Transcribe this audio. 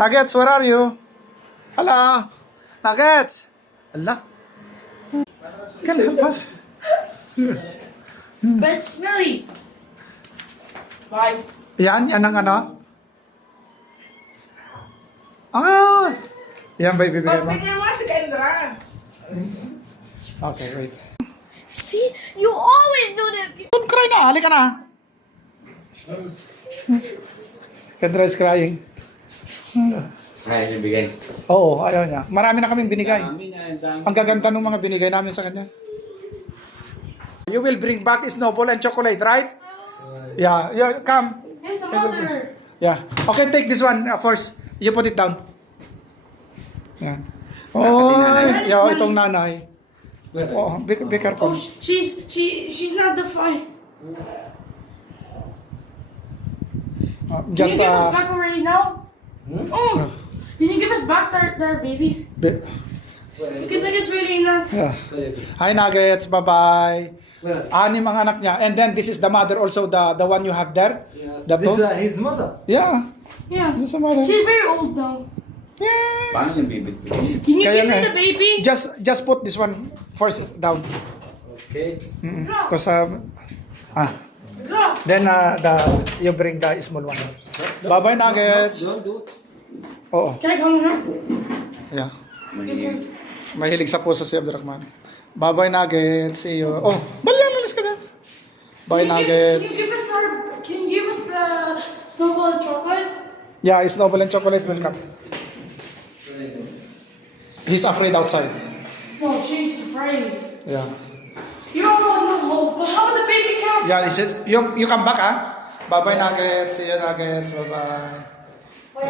Nuggets, where are you? Hello? Nuggets? Hala? Can you help us? But it's smelly. Bye. Yan ang ano? Ah! Yan ba ibibigay mo? Bigyan mo si Kendra. Okay, wait. See, you always do this. Don't cry na, halika na. Kendra is crying. Kaya niya bigay. Oo, ayaw niya. Marami na kaming binigay. Dami na, dami. Ang gaganda ng mga binigay namin sa kanya. You will bring back snowball and chocolate, right? Yeah, yeah, come. Here's the mother. Yeah. Okay, take this one first. You put it down. Yan. Oh, yeah, itong nanay. Oh, be Oh, careful. she's not the fine. Can Just, you give us back already now? Oh, can you give us back their babies? Because that is really not. yeah. Hi, Nuggets. Bye-bye. Anim ang anak niya. And then, this is the mother also, the one you have there. The This two. is his mother. Yeah, Yeah. this is the mother. She's very old now. Yeah. Paano yung bibit-bigay? Can you Kaya give nga me eh. the baby? Just put this one first down. Okay. Because, Drop. then, you bring the small one. Bye-bye, Nuggets. Don't do it. Oo. Can I come here? Yeah. Yes, sir. Mahilig sa puso si Abdurrahman. Bye-bye, Nuggets. See you. Oh, balang, alis ka na. Bye, Nuggets. Can you give us the snowball and chocolate? Yeah, snowball and chocolate will come. He's afraid outside. No, she's afraid. Yeah. You don't know no hope. But how about the baby cats? Yeah, is it? You come back, ah? Bye-bye, Nuggets. See you, Nuggets. Bye-bye. Wait,